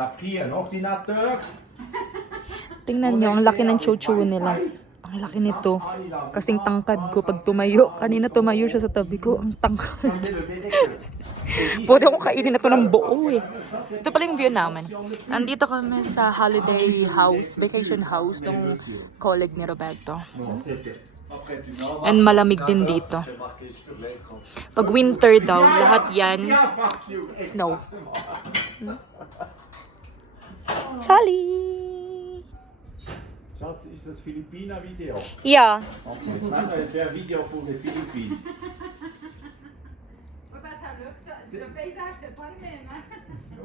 lackieren Ordinateur. Tingnan niyo, ang laki ng chuchu nila. Ang laki nito. Kasing tangkad ko pag tumayo. Kanina tumayo siya sa tabi ko. Ang tangkad. Pwede akong kainin na to ng buo eh. Ito pala yung view namin. Andito kami sa holiday house, vacation house ng colleague ni Roberto. And malamig din dito. Pag winter daw, lahat yan snow. Sally! Schatz, ist das Philippiner-Video? Yeah. Okay, maintenant, elle fait un vidéo pour les Philippines. Le paysage, c'est pas le même. Hein?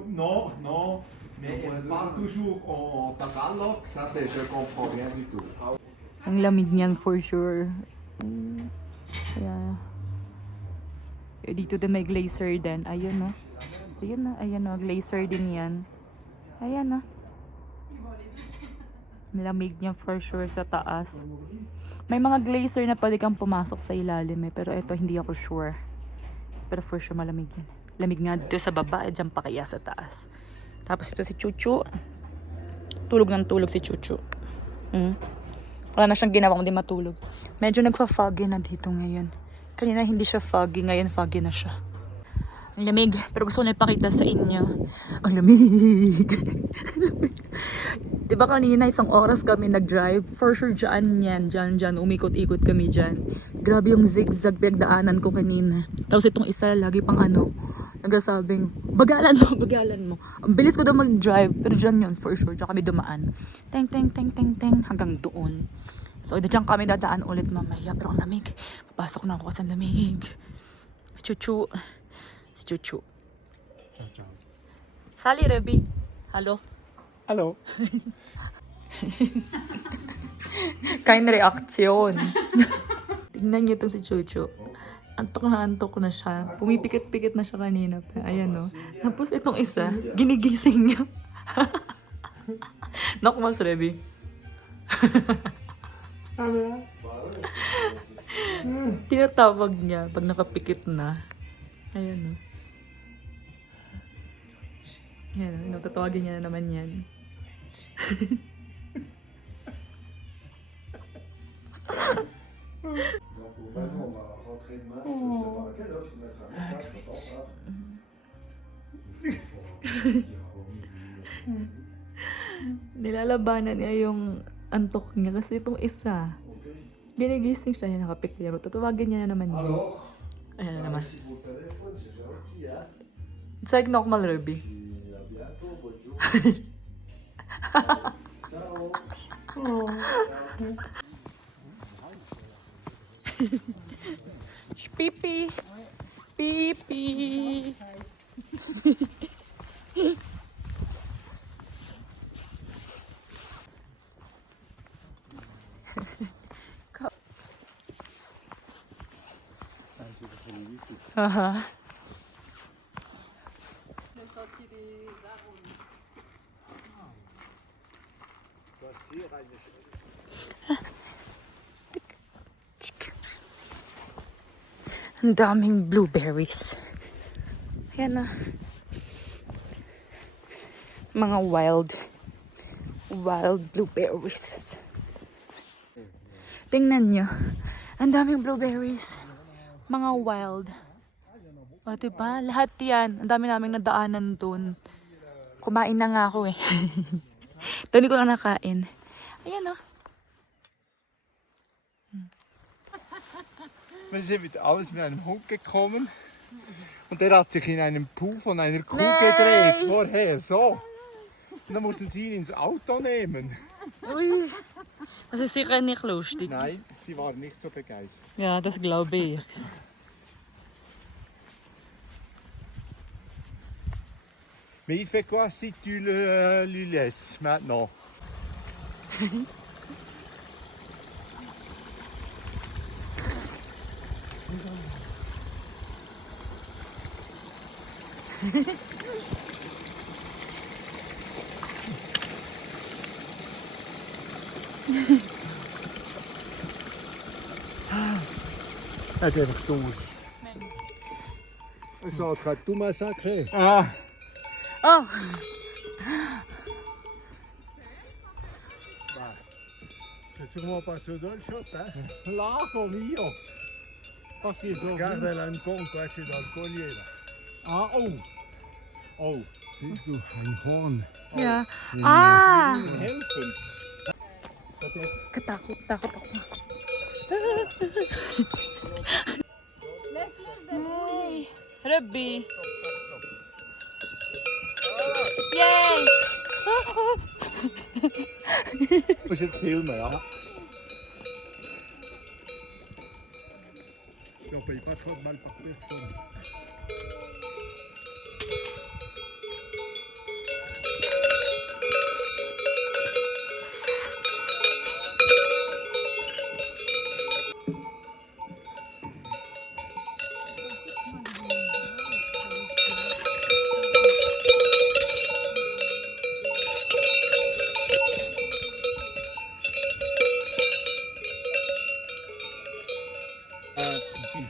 Non, non, mais elle parle toujours en tagalog. Ça, c'est, je comprends rien du tout. Ang lamig niyan for sure. Yeah. Dito din may glacier din. Ayun no. Ayun no. Glacier din yan. Ayan no. Malamig niya for sure sa taas. May mga glacier na pwede kang pumasok sa ilalim eh. Pero ito hindi ako sure. Pero for sure malamig yan. Lamig nga dito sa baba. Diyan pa kaya sa taas. Tapos ito si Chuchu. Tulog ng tulog si Chuchu. Wala na siyang ginawa kundi matulog. Medyo nagpa-foggy na dito ngayon. Kanina hindi siya foggy. Ngayon foggy na siya. Ang lamig. Pero gusto ko na ipakita sa inyo. Ang lamig. Diba kanina 1 oras kami nag-drive? For sure dyan yan. Dyan. Umikot-ikot kami dyan. Grabe yung zigzag pagdaanan ko kanina. Tapos itong isa lagi pang nagsasabing, bagalan mo. Ang bilis ko daw mag-drive. Pero dyan yun for sure. Dyan kami dumaan. Teng. Hanggang doon. So dyan kami dadaan ulit mamaya. Pero ang lamig. Papasok na ako kasi ang lamig. Chuchu. Si Chuchu. Sally, Rebi. Hello. Hallo. Kain reaksyon. Tignan niyo to si Chuchu. Antok na siya. Pumipikit-pikit na siya kanina pa. Ayan o. Tapos itong isa, ginigising niya. Nakmas, Rebi. Tinatawag niya pag nakapikit na. Ayan o. Ayan o. Tatawagin niya na naman yan. Nilalabanan niya yung antok niya kasi itong isa ginigising siya, niya nakapikit. Tatawagin niya na naman yun. Ayan na naman. It's like normal, Ruby. Pipi. Haha. Ang daming blueberries. Ayan na. Mga wild blueberries. Tingnan nyo. Ang daming blueberries. Mga wild. O diba? Lahat yan. Ang dami naming nadaanan dun. Kumain na nga ako eh. Tani ko lang nakain. Ayan o. Wir sind mit alles mit einem Hund gekommen und der hat sich in einem Pool von einer Kuh gedreht vorher, so. Und dann mussten sie ihn ins Auto nehmen. Ui. Das ist sicher nicht lustig. Nein, sie waren nicht so begeistert. Ja, das glaube ich. Mais il fait quoi si tu le lui laisses maintenant? Er est einfach durch. Ça, on traite tout massacré. Ah! Oh! sûrement pas ceux de le shot, hein. Là, pour Rio. Parce qu'ils ont... Regarde, elle a une conque coincée dans le collier, là. Ah, oh. Oh. Siehst du, ein Horn. Yeah. Ah! Helfen. Katakot ako. Yay! Rabbi! Yay! Ich muss jetzt filmen, ja. Si on paye pas trop de balles par personne.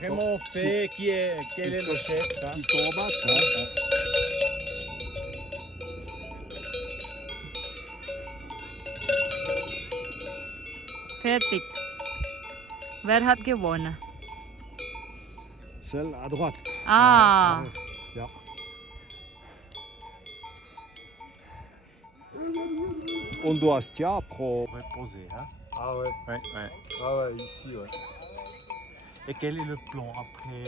Vraiment fait quel est le chef, hein? Ils combattent, hein. Fertig. Wer hat gewonnen? Celle à droite. Ah! Ja. On doit se tirer pro reposer, hein. Ah ouais. Ouais, ouais. Ah ouais, ici, ouais. Et quel est le plan après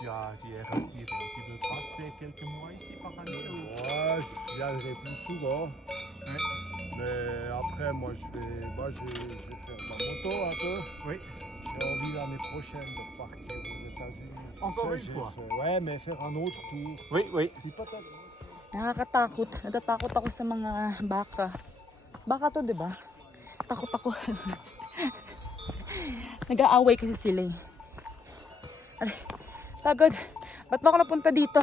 tu es retiré? Tu veux passer quelques mois ici par année ou... Ouais, je viendrai plus souvent. Ouais. Mais après, moi, je vais faire de la moto un peu. Oui. J'ai envie l'année prochaine de partir aux États-Unis. Encore Ça, une j'ai fois? fait- Ouais, mais faire un autre tour. Oui, oui. Dis pas ta- Nakakatakot. Natatakot ako sa mga baka. Baka to, di ba? Takot ako. Nag-aaway kasi sila eh. Aray, pagod. Ba't ba ako napunta dito?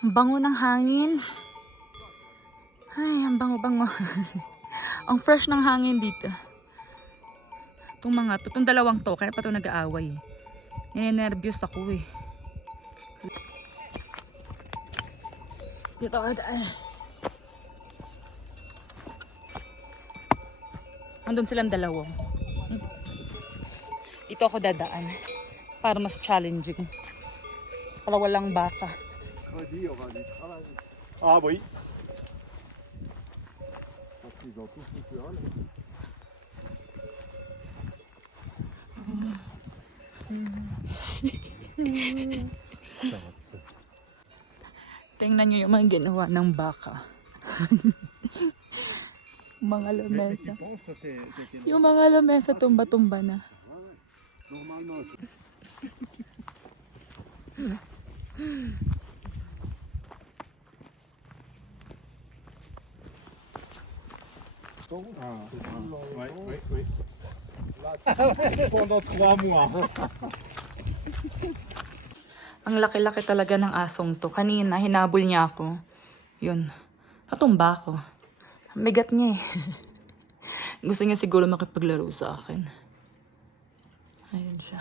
Ang bango ng hangin. Ay, ang bango-bango. Ang fresh ng hangin dito. Itong dalawang to, kaya pa ito nag-aaway. Ninenervyos ako eh. Dito ako daan. Andun silang dalawa. Dito ako dadaan. Para mas challenging. Para walang baka. Mercredi, on va aller travailler. Ah oui. Parce qu'ils ont tous foutu un, là. Tingnan nyo yung mga ginawa ng baka. Mga lamesa. pense ça c'est Yung mga lamesa tumba-tumba na. Normalement, Oui, oui, oui. Pendant 3 mois. Ang laki-laki talaga ng asong to. Kanina, hinabol niya ako. Yun. Natumba ako. Ang bigat niya eh. Gusto niya siguro makipaglaro sa akin. Ayun siya.